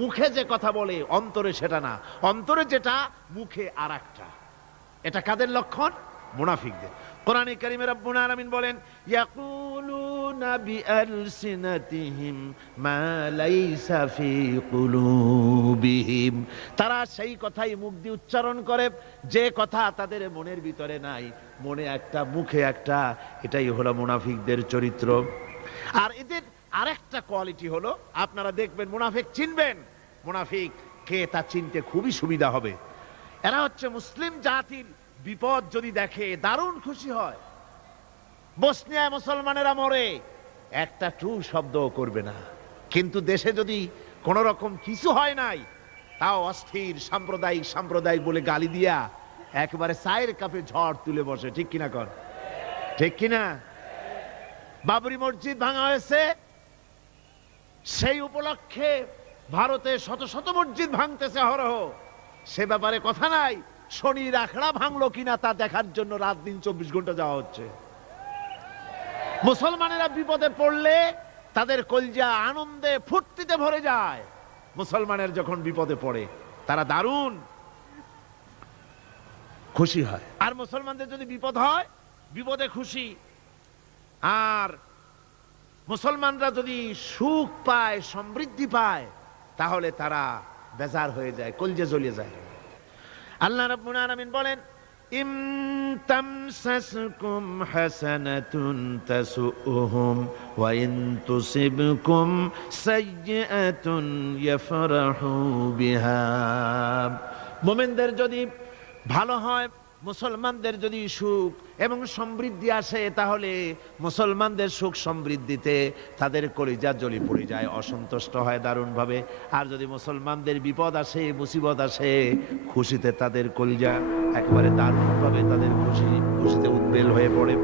মুখে যে কথা বলে অন্তরে সেটা না, অন্তরে যেটা মুখে আর একটা। এটা কাদের লক্ষণ? মুনাফিকদের। কোরআনে কারীমে রব্বুল আলামিন বলেন, ইয়াকুলুনা বিআলসিনাতিহিম মা লাইসা ফি কুলুবিহিম, তারা সেই কথাই মুখ দিয়ে উচ্চারণ করে যে কথা তাদের মনের ভিতরে নাই, মনে একটা মুখে একটা। এটাই হলো মুনাফিকদের চরিত্র। আর এদের আরেকটা কোয়ালিটি হলো, আপনারা দেখবেন মুনাফিক চিনবেন, মুনাফিক কে তা চিনতে খুবই সুবিধা হবে। এরা হচ্ছে মুসলিম জাতির বিপদ যদি দেখে দারুণ খুশি হয়। বসনিয়ায় মুসলমানেরা মরে, একটা টু শব্দ করবে না, কিন্তু দেশে যদি কোন রকম কিছু হয় নাই, তাও অস্থির সাম্প্রদায়িক সাম্প্রদায়িক বলে গালি দিয়া একেবারে চায়ের কাপে ঝড় তুলে বসে। ঠিক কিনা কর? ঠিক কিনা? বাবরি মসজিদ ভাঙা হয়েছে, সেই উপলক্ষে ভারতে শত শত মসজিদ ভাঙতেছে অহরহ, সে ব্যাপারে কথা নাই। শনির আখড়া ভাঙলো কিনা তা দেখার জন্য রাত দিন 24 ঘন্টা যাওয়া হচ্ছে। মুসলমানেরা বিপদে পড়লে তাদের কলজা আনন্দে ফুর্তিতে ভরে যায়। মুসলমানের যখন বিপদে পড়ে তারা দারুণ খুশি হয়। আর মুসলমানদের যদি বিপদ হয়, বিপদে খুশি। আর মুসলমানরা যদি সুখ পায়, সমৃদ্ধি পায়, তাহলে তারা বেজার হয়ে যায়, কলজে জ্বলে যায়। আল্লাহ রাব্বুল আলামিন বলেন, ইম তামসাসকুম হাসানাতুন তাসুহুম ওয়া ইন তুসিবকুম সাইয়্যাতুন ইয়াফরাহু বিহা। মুমিনদের যদি ভালো হয়, মুসলমানদের যদি সুখ এবং সমৃদ্ধি আসে, তাহলে মুসলমানদের সুখ সমৃদ্ধিতে তাদের কলিজা জ্বলি পড়ে যায়, অসন্তুষ্ট হয় দারুণ ভাবে। আর যদি মুসলমানদের বিপদ আসে, মুসিবত আসে, খুশিতে তাদের কলিজা একেবারে দারুণ ভাবে তাদের খুশিতে উদ্বেল হয়ে পড়ে।